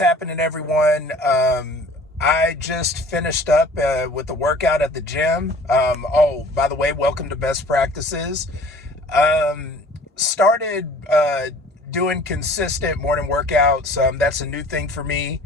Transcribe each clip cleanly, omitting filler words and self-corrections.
happening, everyone? I just finished up with the workout at the gym. Oh, by the way, welcome to Best Practices. Started doing consistent morning workouts. That's a new thing for me.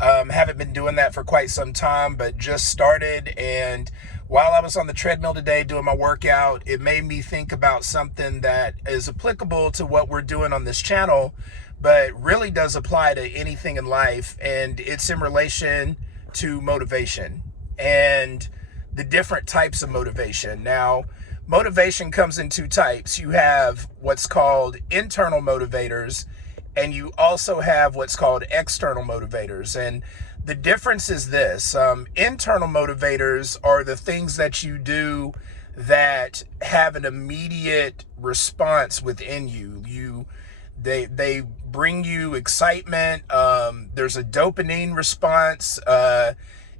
Haven't been doing that for quite some time, but just started. And while I was on the treadmill today doing my workout, it made me think about something that is applicable to what we're doing on this channel, but really does apply to anything in life. And it's in relation to motivation and the different types of motivation. Now, motivation comes in two types. You have what's called internal motivators, and you also have what's called external motivators. And the difference is this: internal motivators are the things that you do that have an immediate response within you. They bring you excitement. There's a dopamine response.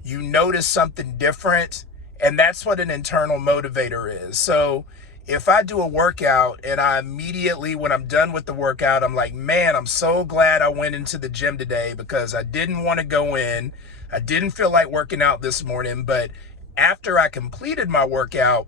You notice something different, and that's what an internal motivator is. So if I do a workout and I immediately, when I'm done with the workout, I'm like, man, I'm so glad I went into the gym today because I didn't want to go in. I didn't feel like working out this morning, but after I completed my workout,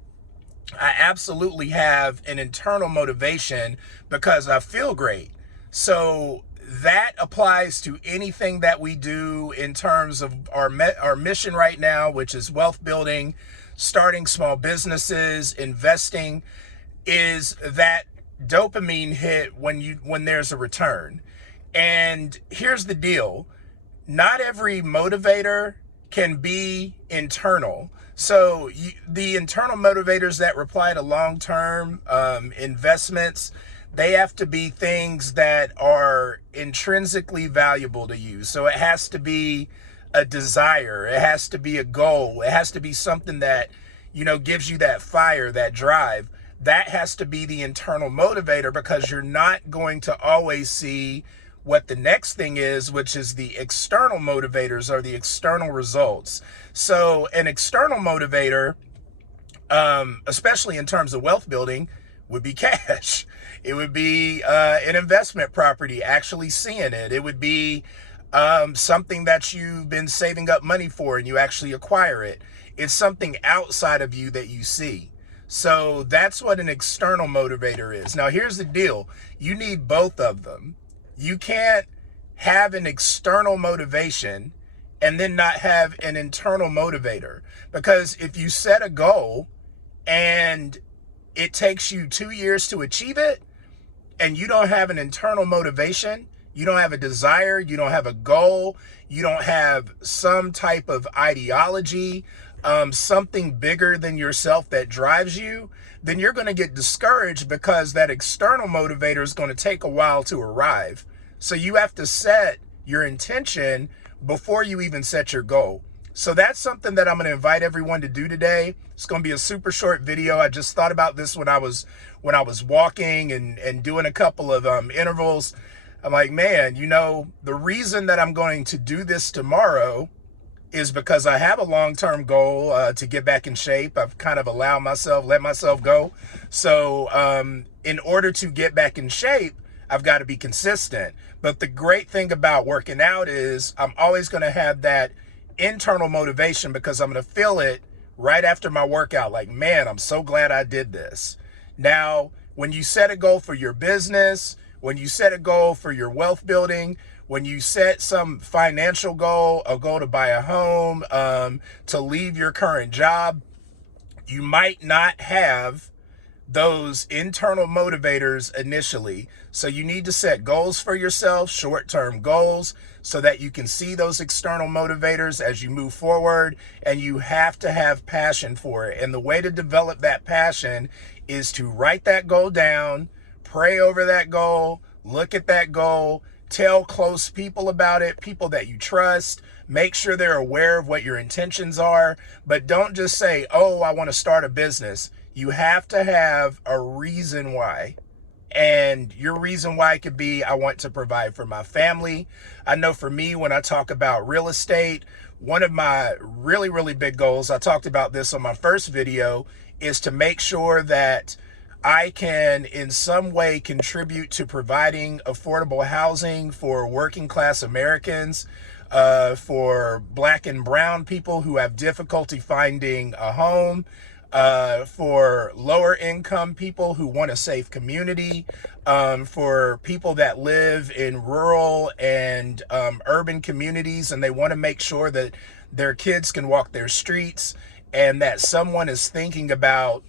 I absolutely have an internal motivation because I feel great. So that applies to anything that we do in terms of our mission right now, which is wealth building, starting small businesses, investing, is that dopamine hit when there's a return. And here's the deal: not every motivator can be internal. So the internal motivators that apply to long-term investments, they have to be things that are intrinsically valuable to you. So it has to be a desire. It has to be a goal. It has to be something that, gives you that fire, that drive. That has to be the internal motivator, because you're not going to always see what the next thing is, which is the external motivators or the external results. So an external motivator, especially in terms of wealth building, would be cash. It would be an investment property, actually seeing it. It would be something that you've been saving up money for and you actually acquire it. It's something outside of you that you see. So that's what an external motivator is. Now, here's the deal. You need both of them. You can't have an external motivation and then not have an internal motivator, because if you set a goal and it takes you 2 years to achieve it and you don't have an internal motivation, you don't have a desire, you don't have a goal, you don't have some type of ideology, something bigger than yourself that drives you, then you're going to get discouraged, because that external motivator is going to take a while to arrive. So you have to set your intention before you even set your goal. So that's something that I'm going to invite everyone to do today. It's going to be a super short video. I just thought about this when I was walking and doing a couple of intervals. I'm like, man, the reason that I'm going to do this tomorrow is because I have a long-term goal to get back in shape. I've kind of let myself go. So in order to get back in shape, I've got to be consistent. But the great thing about working out is I'm always going to have that internal motivation, because I'm going to feel it right after my workout. Like, man, I'm so glad I did this. Now, when you set a goal for your business, when you set a goal for your wealth building, when you set some financial goal, a goal to buy a home, to leave your current job, you might not have those internal motivators initially. So you need to set goals for yourself, short-term goals, so that you can see those external motivators as you move forward. And you have to have passion for it. And the way to develop that passion is to write that goal down, pray over that goal, look at that goal, tell close people about it, people that you trust. Make sure they're aware of what your intentions are, but don't just say, oh, I want to start a business. You have to have a reason why. And your reason why could be, I want to provide for my family. I know for me, when I talk about real estate, one of my really big goals, I talked about this on my first video, is to make sure that I can in some way contribute to providing affordable housing for working class Americans, for black and brown people who have difficulty finding a home, for lower income people who want a safe community, for people that live in rural and urban communities and they want to make sure that their kids can walk their streets, and that someone is thinking about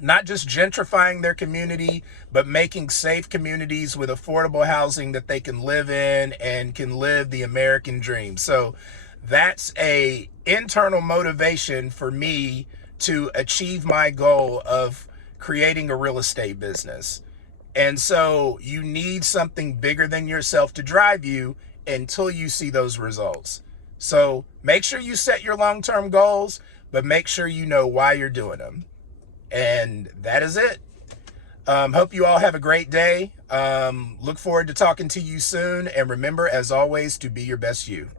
not just gentrifying their community, but making safe communities with affordable housing that they can live in and can live the American dream. So that's a internal motivation for me to achieve my goal of creating a real estate business. And so you need something bigger than yourself to drive you until you see those results. So make sure you set your long-term goals, but make sure you know why you're doing them. And that is it. Hope you all have a great day. Look forward to talking to you soon. And remember, as always, to be your best you.